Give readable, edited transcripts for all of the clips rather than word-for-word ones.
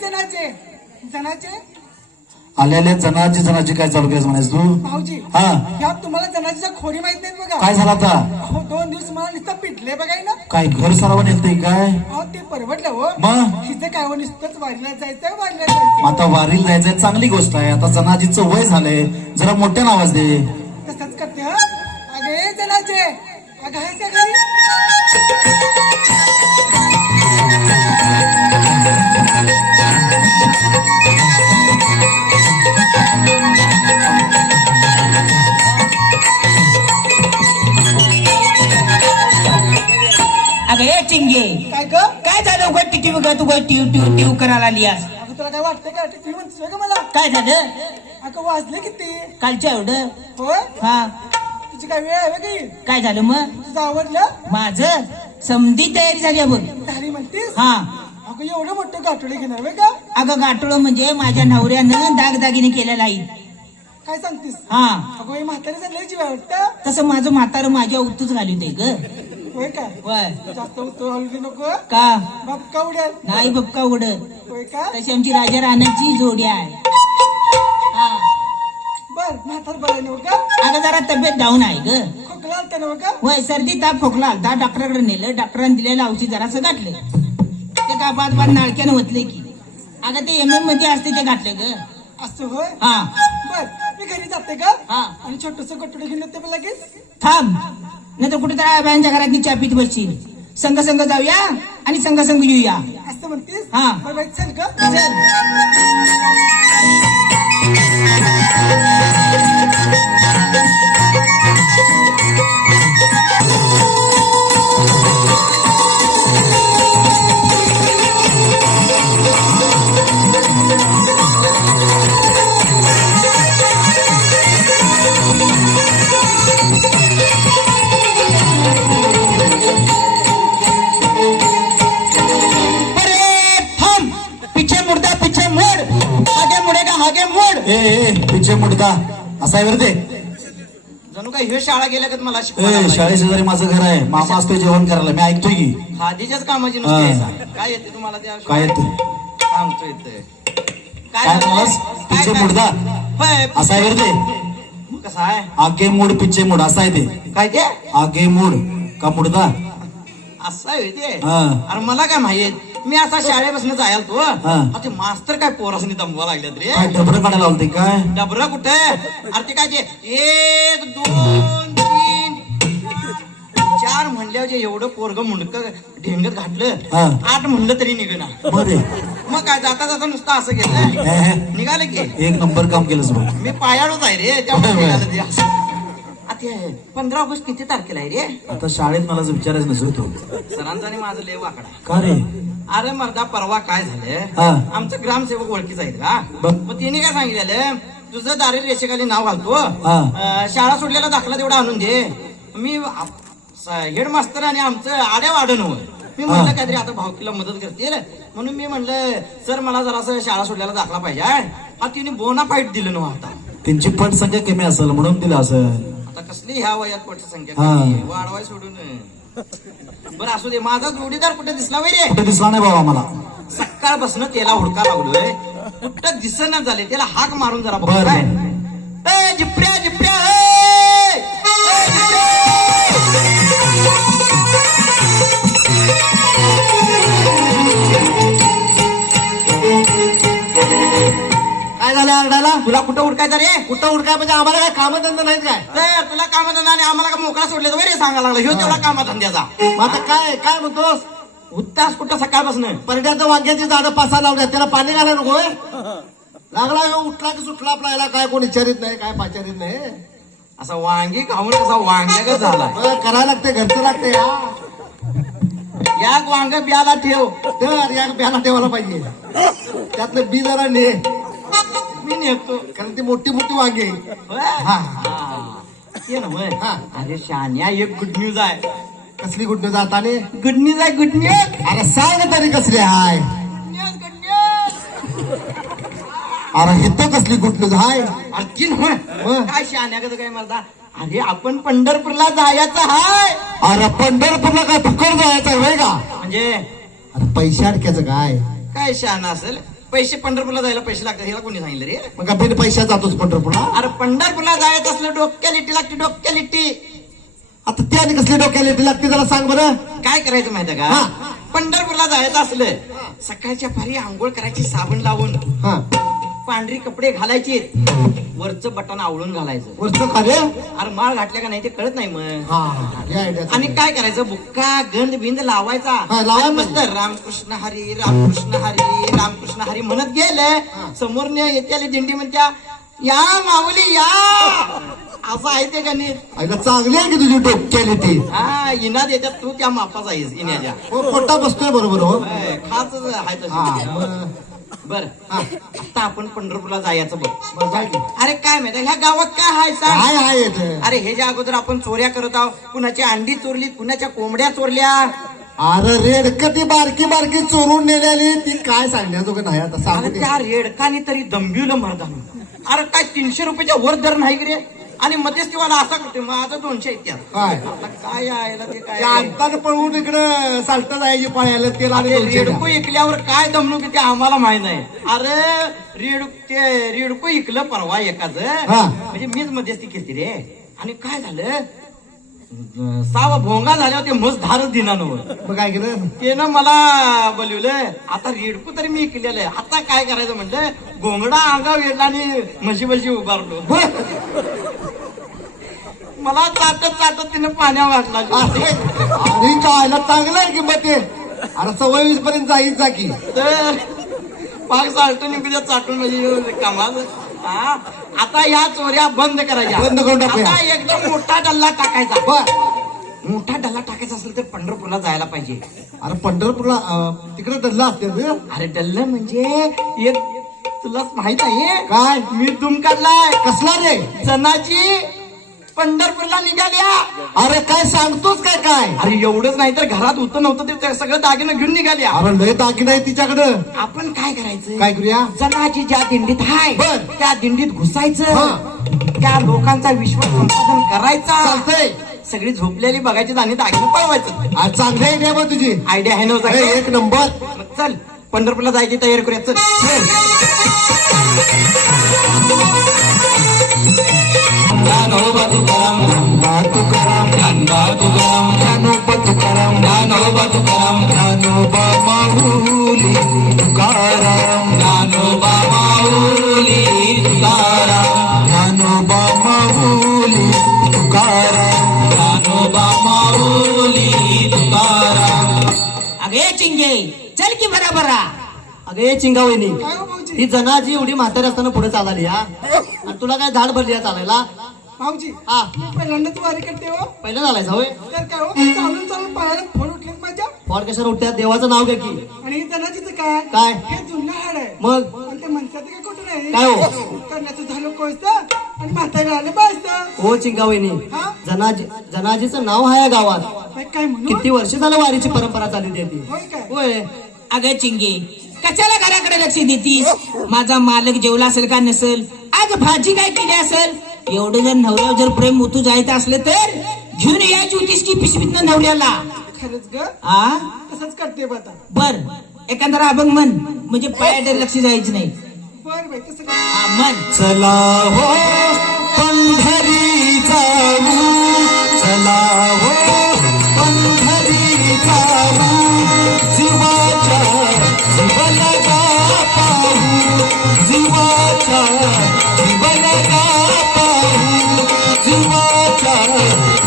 जनाचे जनाचे आलेले जनाची काय चालू केलं म्हणायचं तू? भाऊजी हा या तुम्हाला जनाच्या खोरी माहित नाहीत बघा. काय झालं आता? अहो 2 दिवस मला नुसतं पिटले बघाय ना. काय घर सरावा नेलतंय काय? अहो ते परवडलं हो. मग हिचं काय हो नुसतंच वारीला जायचंय वारीला जायचंय. आता वारीला जायचंय चांगली गोष्ट आहे. आता जनाजीचं वय झालंय, जरा मोठ्यानं आवाज दे. तसंच करते हा. अगे जनाचे अगं आहेच्या घरी. अगं ए चिंगे काय ग काय झालं उघड टिटी बघ तू टिव टिव टिव करायला आली आज. अगं तुला काय वाटतंय का ती म्हणते का मला. काय झालं अगं वाजले किती कालच्या एवढं होय. हा तुझी काय वेळ आहे काही काय झालं मग तुझं आवडलं माझं समधी तयारी झाली आहे बघ. झाली म्हणतीस. हा अगं एवढं मोठं गाठोडे घेणार होय का. अगं गाठोडं म्हणजे माझ्या नवऱ्यानं दागदागिने केलेला आहे. काय सांगतीस. हा अगं हे म्हातारी झाली जीव वाटतं. तसं माझं म्हातारं माझ्या उत्तूच घालू दे ग. होय काय होय जास्त उत्तर हलू नको का बाप का उड्याल. नाही बप्पा उडत होय का तशी आमची राजा राणाची जोडी आहे. हा बर म्हातार बरं नव्ह का. अगं जरा तब्येत डाऊन आहे ग. खोकला आलता नव्ह का. होय सर्दी ताप खोकला आलता डॉक्टरकडे नेलं. डॉक्टरांनी दिलेलं औषध जरासं घातलं ते का बाद बाद नाळक्यानं होतले की. अगं ते MM मध्ये असते ते घातलं ग. असं होय. हा बर मी घरी जाते का. हा आणि छोटस गटोडे घेऊन येते मला लगेच. थांब नाही तर कुठेतरी आबांच्या घरात चहा पीत बसशील. संघ संघ जाऊया आणि संघ संघ येऊया. असं म्हणतीस. हा. बरं बाई चल का. ए पिछे मुडदा असा आहे ते. जणू काय ह्यो शाळा गेल्या का मला ए शाळे शेजारी माझं घर आहे. मामा असतोय जेवण करायला. मी ऐकतोय की आधीच्याच कामाची नुसती आहे सा. काय येते तुम्हाला त्या काय येते सांगतो येते काय म्हणालास? पिछे मुडदा असा आहे ते. कसं आहे आगे मूड पिछे मूड असा आहे ते. काय ते आगे मूड का मुडदा असं आहे ते. हा. अरे मला काय माहित. मी आता शाळेपासून जायला तो हा. आता मास्तर काय पोरासनी दमवा लागल्यात रे. काय डबडं काढायला लावते काय? डबरा कुठे अरे ते काय ते 1 2 3 4 म्हणल्यावर जे एवढं पोरग मुंडक ढेंगत घातलं. हा. 8 म्हणलं तरी निघना. बरे मग काय जाता जाता नुसतं असं घेतलं हे. निघालं की. एक नंबर काम केलंस बघ. मी पायाळूच आहे रे त्यामुळे निघालं ते असं. आता हे 15 ऑगस्ट किती तारखेला आहे रे. आता शाळेत मला विचारायचं नसतो. सरांचा आणि माझं लय वाकडा आहे. का रे? अरे मर्दा परवा काय हा. झालं आमचं ग्रामसेवक ओळखीच आहेत का. बघ. मग तिने काय सांगितलेलं तुझं दारिद्र्य रेषेखाली नाव घालतो. हा. शाळा सोडलेला दाखला तेवढा आणून दे. मी हेडमास्तर आणि आमचं आड्या वाढण होय. मी म्हणलं काहीतरी आता भावकीला मदत करतील म्हणून मी म्हणलं सर मला जरासं शाळा सोडलेला दाखला पाहिजे. हा तिने बोनाफाईट दिलं नव्हतं. आता त्यांची पटसंख्या कमी असेल म्हणून दिलं असं. आता कसली ह्या वयात पटसंख्या हा. कमी, वाढवाय सोडून. बरं असू दे. माझा जोडीदार कुठे दिसला वय रे. कुठे दिसला नाही बाबा मला. सकाळपासून त्याला हुडका लागलोय कुठं दिसना झाले. त्याला हाक मारून जरा बघ बरं. काय. ए जिप्र्या जिप्र्या ए! ए, जिप्र्या! काय झालं आरडाला? तुला कुठं हुडकायचं रे. कुठं उडकाय म्हणजे आम्हाला काय कामधंदा नाहीत काय? ए, तुला कामधंदा आणि आम्हाला का मोकळा सोडले रे सांगायला लागला. ह्यो तेवढा कामधंद्याचा मग आता काय काय म्हणतोस? उत्तास कुठं सकाळपासून. परड्याचं वांग्याची झाडं पासा लावल्यात त्याला पाणी घालायला नको होय? लागला ह्यो उठला की सुटला आपला. याला काय कोण विचारित नाही काय पाचारित नाही. असा वांगी खाऊन कसा वांग्यागत झाला. करायला लागते घरचं लागते. या वांग बियाला ठेव. तर या प्याला ठेवायला पाहिजे. त्यातलं बी जरा ने. मी नेतो. कारण ती मोठी मोठी वांगी आहे. होय? हा. हा. ये ना होय. हा. अरे शान्या एक गुड न्यूज आहे. कसली कुठं जाताने? गुड न्यूज आहे गुड न्यूज. अरे सांग तरी कसली हाय? Good news. अरे हिथं कसली गुटलूज हाय? अरे तीन होय. काय शान्यागत काय मला. अरे आपण पंढरपूरला जायचं हाय. अरे पंढरपूरला काय फुकट जायचं आहे का? म्हणजे अरे पैसे अडक्याचं काय? काय शान असेल. पैसे पंढरपूरला जायला पैसे लागतात ह्याला कोणी सांगितलं रे? मग बिन पैशात जातोच पंढरपूरला. अरे पंढरपूरला जायचं असलं डोक्या लिट्टी लागते, डोक्या लिट्टी. आता ते आणि कसली डोक्याला येते लागते जरा सांग बरं. काय करायचं माहितीये हा. का? पंढरपूरला जायचं असलं सकाळच्या पारी आंघोळ करायची साबण लावून, हा पांढरी कपडे घालायचे, वरचं बटन आवळून घालायचं. वरचं खाले. अरे माळ घातल्या का नाही ते कळत नाही मग. हा या idea आणि काय करायचं, बुक्का गंध बिंद लावायचा. हा, लावायला आणि मस्त रामकृष्ण हरी रामकृष्ण हरी रामकृष्ण हरी म्हणत गेलं. समोर येत्याली दिंडी म्हणत्या या माऊली या, असं आहे ते गणित. ऐका चांगली आहे की तुझी डोक्यालिटी. हा इनाद येतात, तू त्या मापाचा आहेस इन्याच्या. हो पोटा बसतोय बरोबर हो. खाच आहे हा तशी. मग बर आता आपण पंढरपूरला जायचं बघ. बरं, जाय की. अरे काय माहिती ह्या गावात काय हाय सांग? काय आहे इथे? अरे हे ज्या अगोदर आपण चोऱ्या करत आहोत, कुणाची अंडी चोरली, कुणाच्या कोंबड्या चोरल्या. अरे रेडक ती बारकी बारकी चोरून नेलेली ती काय सांगण्याजोगं नाही आता अरे सांगू दे. त्या रेडकाने तरी दंबिवलं मर्दानं. अरे काय 300 रुपयाच्या वर दर नाही की रे. आणि मध्यस्थीवाला असा करतोय माझं 200 इत्याद. काय आता काय यायला ते काय त्या अंतानं पळवून इकडं चालतं जायची पायाला तेल आणि ते 200 रेडको इकल्यावर काय दमणूक ते आम्हाला माहित नाही. अरे रेडको इकलं परवा एकाच, हा. म्हणजे मीच मध्यस्थी केली रे. आणि काय झालं, 6 भोंगा झाल्यावर ते मस्त धारच दिना नव्हतं. मग काय केलं? त्यानं मला बोलवलं. आता रेडको तरी मी केलेलं आहे, आता काय करायचं म्हटलं, घोंगडा अंगावर घेतला आणि म्हशी उभारलो. मला चाटत तिनं पाण्यावर वाटला. आणि काय चांगलं आहे की मग ते. अरे 26 पर्यंत जाईल जा की. तर पाक चालतो निघूया चाटून म्हणजे कमाल. हा आता या चोऱ्या बंद करायच्या. बंद करून टाकूया. आता एकदम मोठा डल्ला टाकायचा. बर. मोठा डल्ला टाकायचा असेल तर पंढरपूरला जायला पाहिजे. अरे पंढरपूरला तिकडे दल्ला असते रे. अरे डल्ल म्हणजे एक, तुला माहित आहे काय? मी तुम काढलाय कसला रे? जनाची पंढरपूरला निघाल्या. अरे काय सांगतोच काय काय? अरे एवढंच नाही तर घरात होतं नव्हतं ते सगळं दागिनं घेऊन निघाल्या. अरे लय दागिना आहे तिच्याकडं. आपण काय करायचं, काय करूया? जनाची ज्या दिंडीत आहे बर. त्या दिंडीत घुसायचं, हा. त्या लोकांचा विश्वास संपादन करायचा. चालतंय. सगळी झोपलेली बघायची आणि दागिनं पळवायचं. आज चांगली आयडिया बा तुझी. आयडिया आहे नव्हता. हे एक नंबर. मग चल पंढरपूरला जायची तयारी करूया. चल ज्ञानोबा तुकाराम ज्ञानोबा माऊली तुकाराम ज्ञानोबा माऊली तुकाराम ज्ञानोबा माऊली तुकाराम ज्ञानोबा माऊली तुकाराम. अगे चिंगे चल की बराबरा. अगे चिंगावणी काय हो भाऊजी? ही जनाजी एवढी म्हातारी असताना पुढे चालली हा, आणि तुला काय झाड भरली आहे चालायला? भाऊजी हा मी पहिल्यांदाच वारी करते हो. पहिलं चालायचं होय. तर काय हो, चालून पायाला फोन उठले माझ्या. फॉर कशाला उठत्यात, देवाचं नाव घ्या की. आणि हे जनाचीच काय काय? हे जुनं हाड आहे. मग आणि ते म्हणतात काय कुठं नाही. काय हो? करण्याचं झालं कोसतं आणि म्हातारी आलं बाजतं. हो चिंगावणी, हा? जनाजीचं नाव आहे या गावात. काय म्हणू किती वर्ष झालं वारीची परंपरा चालू देते. होय काय? होय. अगं चिंगे कशाला घराकडे लक्ष देतीस? माझा मालक जेवला असेल का नसेल, आज भाजी काय केली असेल, एवढं जर नवऱ्यावर जर प्रेम ओतू जायचं असलं तर घेऊन यायची होतीस की पिशवीतनं नवऱ्याला. खरंच ग हा तसंच करते बता. बर एखादा अभंग म्हण, म्हणजे पायाकडे लक्ष जायचं नाही. बर बाई तसं कर. हा म्हण. चला हो पंढरी जाऊ, चला हो पंढरी जाऊ, जीवाच्या जीवलगा पाहू, जीवाच्या जीवलगा पाहू, जीवाच्या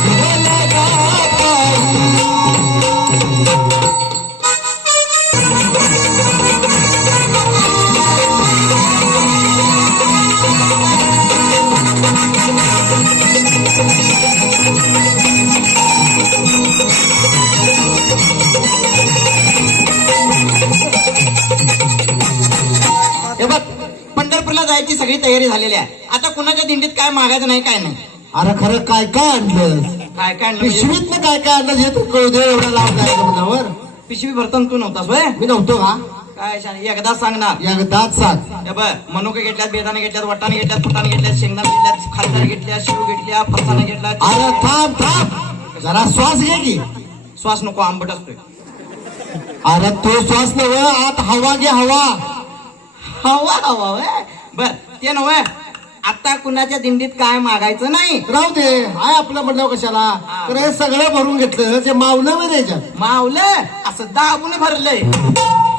जीवलगा पाहू. हे बघ पंढरपूरला जायची सगळी तयारी झालेली आहे. आता कुणाच्या दिंडीत काय मागायचं नाही, काय नाही. अरे खरं काय काय आणलं? काय काय आणलं म्हणजे? पिशवीतनं काय काय आणलं हे तू कळू दे. एवढा लाभ जायचं म्हणावर पिशवी भरताना तू नव्हतास होय? मी नव्हतो का? काय एकदा सांगणार. एकदाच सांग. हे बघ मनुके घेतल्यात, बेदाने घेतल्यात, वटाने घेतल्यात, फुटाने घेतल्यात, शेंगदाणे घेतल्यात, खालदार घेतल्या, शिव घेतल्या, फरसाने घेतल्या. अरे थांब थांब जरा श्वास घे की. श्वास नको, आंबट असतोय. अरे तो श्वास नव आत हवा घे हवा. हवा हवा होय. बर ते नव आता कुणाच्या दिंडीत काय मागायचं नाही. राहू दे, हाय आपलं म्हणलं कशाला. तर हे सगळं भरून घेतलं जे मावलं नाही याच्यात. मावलं असं दाबून भरलंय.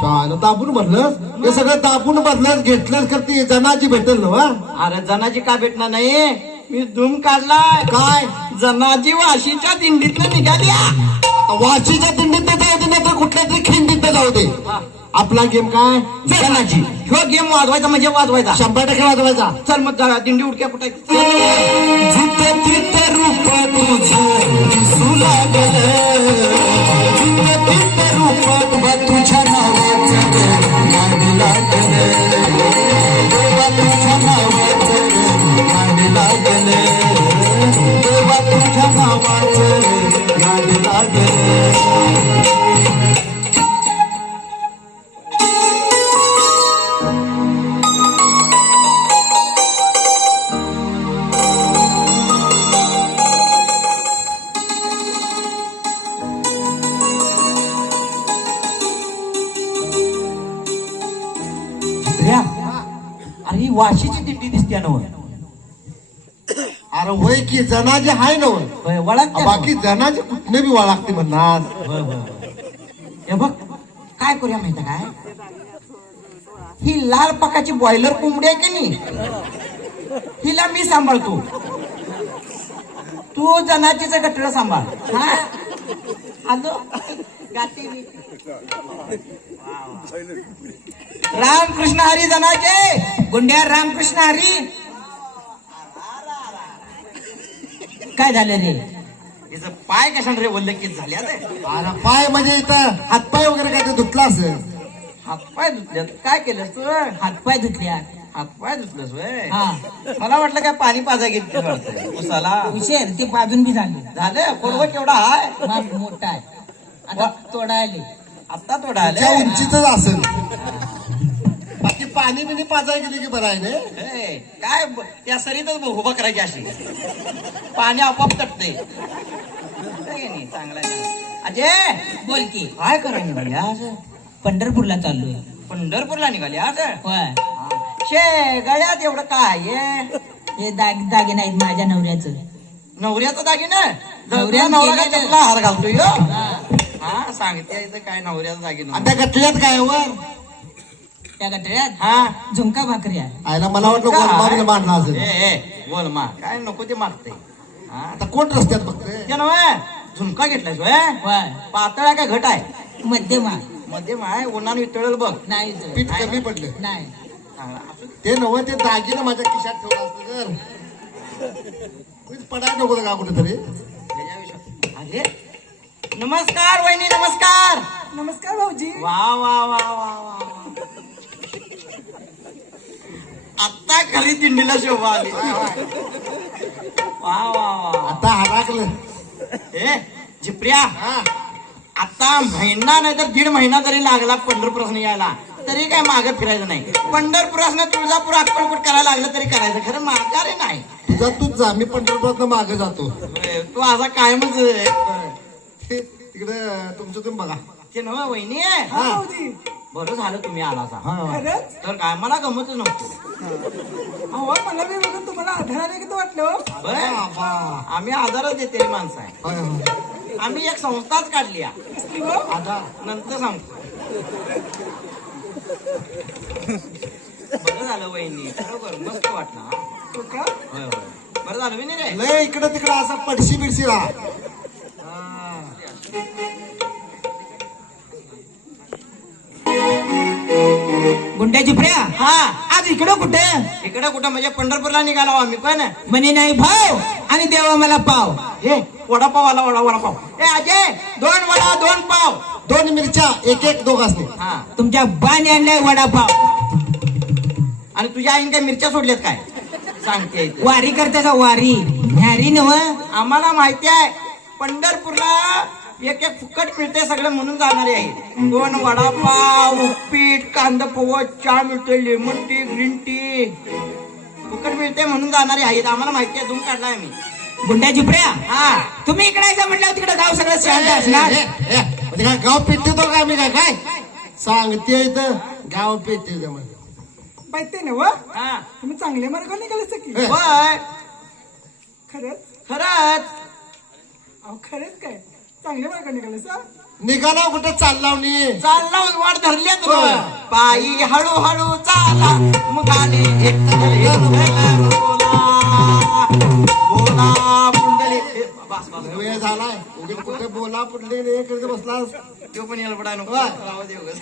चाल दाबून भरलं, हे सगळं दाबून भरलं घेतलं तर ती जनाची भेटेल ना वा? अरे जनाजी का भेटणार नाही, मी धूम काढलाय. काय जनाजी वाशीच्या दिंडीतनं निघाल्या. वाशीच्या दिंडीत जाऊ दे नाही तर कुठल्या तरी खिंडीत जाऊ दे. आपला गेम काय जनाजी ह्यो गेम वाजवायचा म्हणजे वाजवायचा. 100% वाजवायचा. चल मग जा, दिंडी उडक्या कुठे रूप तुझं दिसू लागलं, रूप तुझ्या नावाचं गाणी लागलं, देवा तुझ्या नावाचं गाणी लागलं, देवा तुझ्या नावाचं गाणी लागलं. अरे ही वाशीची दिंडी दिसते ना. अरे होय की जनाजी हाय ना होय. वळख बाकी जनाजी कुठले बी वळखते म्हणणार. हे बघ काय करूया माहिती काय, ही लाल पकाची बॉयलर कोंबडी आहे की नाही, हिला मी सांभाळतो, तू जनाचीचं गटळ सांभाळ. हा आलो गाते मी. रामकृष्ण हरी जनाचे. गुंड्या रामकृष्ण हरी. काय झालं रे? हिचं पाय कशाने रे वल्लकीत झाले आता. अरे पाय म्हणजे इथं हातपाय वगैरे काय ते धुतला असेल. हातपाय धुतल्यात. काय केलंस तू? हातपाय धुतल्या. हातपाय धुतलंस वय. हा मला वाटलं काय पाणी पाजा घेतली उसाला. उशीर ते पाजून बी झाले. झालं पूर्व केवढा हाय. माप मोठा आहे आता तोडायले. आता थोडा त्या आलं. उंचीच असेल. बाकी पाणी बिणी पाजाय गेली की बरं आहे ना. काय त्या सरीतच उभं करायची अशी, पाणी आपोआप तटते. चांगला अजय बोल की. काय करायला निघाली आज? पंढरपूरला चाललोय. पंढरपूरला निघाली आज. होय. शे गळ्यात एवढं काय आहे? हे दागिने आहेत माझ्या नवऱ्याचं. नवऱ्याचं दागिनं. नवऱ्यानं नवरा काय केलेलं. त्यातला हार घालतो ह्यो? हा. हा सांगते इथं काय नवऱ्याचं दागिनं. आता गटल्यात काय वर त्या गटऱ्यात हा झुमका भाकरी आहे. आयला मला वाटलं गोलमारीला मांडला असेल. बोल मा काय नको ते मागते. हा आता कोण रस्त्यात बघते. ते नव्हे झुमका घेतलाय सोय. होय. पातळ आहे का घट आहे? मध्यम आहे. मध्यम आहे. उन्हानं वितळल बघ. नाही पीठ कमी पडलं. नाही. चांगला असू दे. ते नवं ते दागिनं माझ्या खिशात ठेवलं असतं तर पडाय नको का कुठेतरी. त्याच्याविषयी- अरे नमस्कार वहिनी. नमस्कार. नमस्कार भाऊजी. वा वा वा वा वा. आता खरी दिंडीला शोभा आली. वा वा वा. आता हराकलं. ए जिप्रिया, हा आता महिना नाही तर 1.5 महिना जरी लागला पंढरपूरसनं यायला तरी काय मागं फिरायचं नाही. पंढरपुरासनं तुळजापूर अक्कलकोट करायला लागलं तरी करायचं. खरं माघारी नाही. तुझा तूच जा, मी पंढरपुरात मागे जातो. तू असा कायमच तिकडे तुमचं तुम्ही बघा. ते नव्हे वहिनी. हा भाऊजी बरं झालं तुम्ही आला असा. हा खरंच. तर काय मला गमतच नव्हतं. अहो मला बी बघून तुम्हाला आढळाले किती वाटलं हो? बरं आम्ही आधारच देते माणसं आहे. होय, होय. आम्ही एक संस्थाच काढली आहे. कसली हो? आता नंतर सांगतो. बरं झालं वहिनी. बरोबर मस्त वाटलं. हो का? होय होय बरं झालं विनी रे. लय इकडे तिकडे असा पडशी बिडशी राहा. गुंड्याची प्रिया. हा आज इकडं कुठं? इकडे कुठं म्हणजे पंढरपूरला निघालो आम्ही पण. म्हणे नाही भाव आणि देवा मला पाव. हे वडापाव आला. वडापाव. ए अजय 2 वडा 2 पाव. 2 मिरच्या एक दोघ असते. हा तुमच्या बाने आणलाय वडापाव. आणि तुझ्या आईने काय मिरच्या सोडल्यात काय सांगते इथे. वारी करते का वारी? न्यारी नव. आम्हाला माहिती आहे पंढरपूरला एक फुकट मिळते सगळं म्हणून जाणारे आहे. 2 वडापाव उपीट कांदा पोहा चहा मिळतोय लेमन टी ग्रीन टी फुकट मिळते म्हणून जाणारे आहेत. आम्हाला माहिती आहे. धूम काढलाय आम्ही. गुंड्याची प्रिया. हा तुम्ही इकडे यायचं म्हटलं तिकडे गाव सगळं शांत असणार. म्हणजे काय गाव पेटतो का आम्ही काय काय सांगते इथं गाव पेटते. पाहिजे ना व हा तुम्ही चांगल्या मार्गावर निघाले की ए. होय खरंच खरंच अहो खरंच काय चांगल्या मार्गावर निघाले सा निघाला कुठे चालला नी चालला वाट धरल्यात होय. पायी हळूहळू चाला मुखाने बोला पुंडली बस बस वेळ झालाय उगीच कुठे बोला पुढले नाही करत बसलास तो पण याला पडाय नको होय. राहू दे उगाच.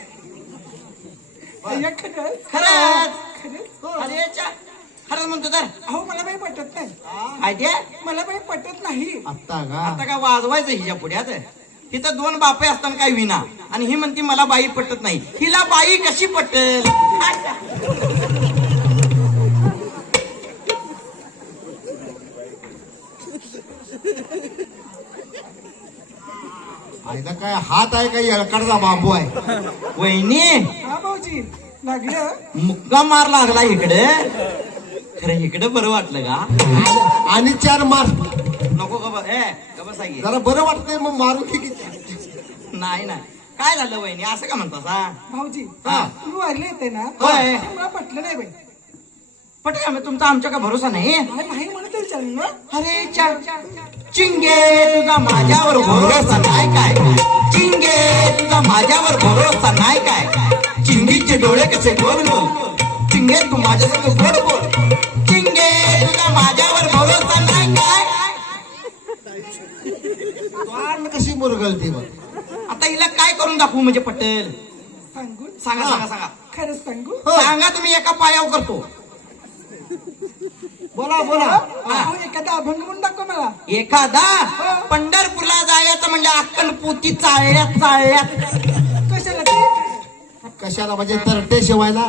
अय्या, खरंच खरंच खरंच अरे च्या. खरंच म्हणतो तर अहो मला काही पटत नाही काय ते मला काही पटत नाही आत्ता का आता काय वाजवायचं हिच्या पुढ्यात तिथं दोन बापे असताना काय विना आणि ही म्हणती मला बाई पटत नाही हिला बाई कशी पटेल आईला काय हात आहे काही एळकडचा बांबू आहे वहिनी हा भाऊजी लागलं मुक्का मार लागला इकडे खरं इकडे बरं वाटलं का आणि 4 मार नको का बसा की. जरा बरं वाटतंय मग मारू की नाही नाही काय झालं वहिनी असं का म्हणता सा भाऊजी हा. तुम्ही वारले येते ना होय. ते मला पटलं नाही बाई पटका मग तुमचा आमच्या का भरोसा नाही अरे नाही म्हणत विचारलं ना अरे चिंगे तुझा माझ्यावर भरोसा नाही काय चिंगे तुझा माझ्यावर भरोसा नाही काय चिंगीचे डोळे कसे गोल गोल चिंगे तू माझ्यासंग गोड बोल चिंगे तुझा माझ्यावर भरोसा नाही काय तोंड कशी मुरगळती बघ आता हिला काय करून दाखवू म्हणजे पटेल सांगून सांगा सांगा सांगा खरंच सांगू सांगा तुम्ही एका पायावर करतो बोला बोला अहो एखादा अभंग म्हणून दाखव मला एखादा पंढरपूरला जायचं म्हणजे अक्कलपोती चाळ्यात चाळ्यात कशाला ते कशाला म्हणजे तरटे शिवायला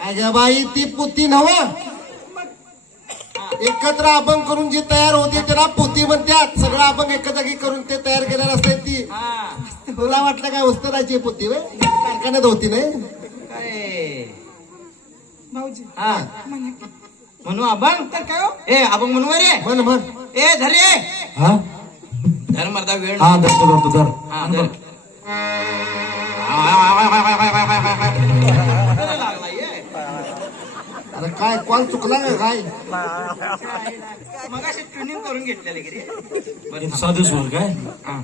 अगं बाई ती पोती नव एकत्र अभंग करून जी तयार होते त्याला पोती म्हणतात सगळं अभंग एका जागी करून ते तयार केलेलं असते ती हा तुला वाटलं काय उस्तराची पोती वे कारखान्यात होती नाही काय भाऊजी हा म्हणा की. म्हणू अभंग तर काय हो ए अभंग म्हणू रे म्हण म्हण ए धर रे हा धर मर्दा वेळ हा धरतो धर हा धर लागला ये अरे काय कॉल चुकला का काय मग अशी ट्युनिंग करून घेतलेले की रे बरं थांब. साधू स्वर काय हा.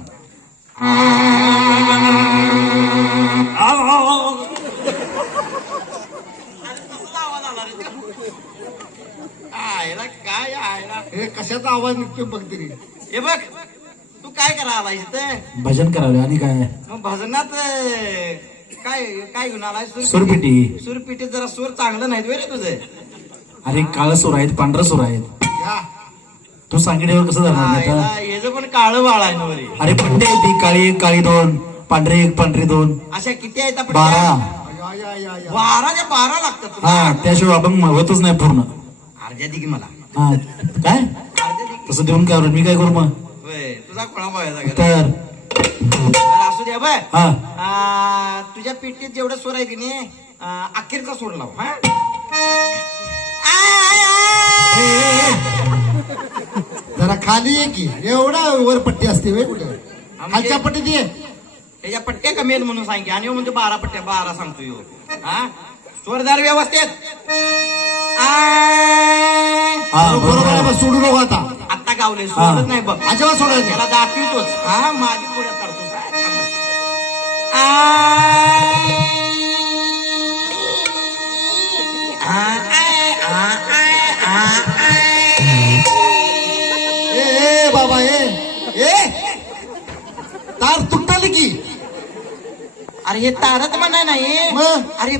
आवाज आला रे तो. आयला काय आयला हे कशाचा आवाज निघतोय बघ तरी हे बघ तू काय करा आला इथं भजन करावे आणि काय मग भजनात काय काय घेऊन आलाय सुरपिटी सुरपिटीत जरा सूर चांगलं नाही रे तुझं अरे काळं सूर आहेत पांढरं सूर आहेत या तू सांगितल्यावर कसं जाणार नाही आता याचं पण काळं बाळ आहे ना रे अरे पट्टे आहेत ती काळी एक काळी दोन पांढरी एक पांढरी दोन अशा किती आहेत आपण 12 या या या या 12 लागतात तुला हा त्याशिवाय अभंग होतच नाही पूर्ण अर्ध्या दिगी मला हा काय अर्ध्या दिगी तसं देऊन काय होणार? मी काय करू मग होय तुझा कोणा बघायचा तर असू द्या बाय हा तुझ्या पेटीत जेवढं सूर आहे की नाही अखेरचा सूर लाव हा जरा खाली ये की एवढा वर पट्टी असते वे कुठे खालच्या पट्टीत ये त्याच्या पट्ट्या कमी आहेत म्हणून सांग की आणि ह्यो म्हणतो 12 पट्ट्या 12 सांगतो ह्यो हा स्वरदार व्यवस्थित बरोबर आहे बस, सोडू नको आता आता गावले सोडत नाही बघ अजिबात सोडायचं त्याला दाखवतोच हा माझी पुढ्यात काढतो ए बाबा ए तार तुटली की अरे हे तारत म्हणाय नाही मग? अरे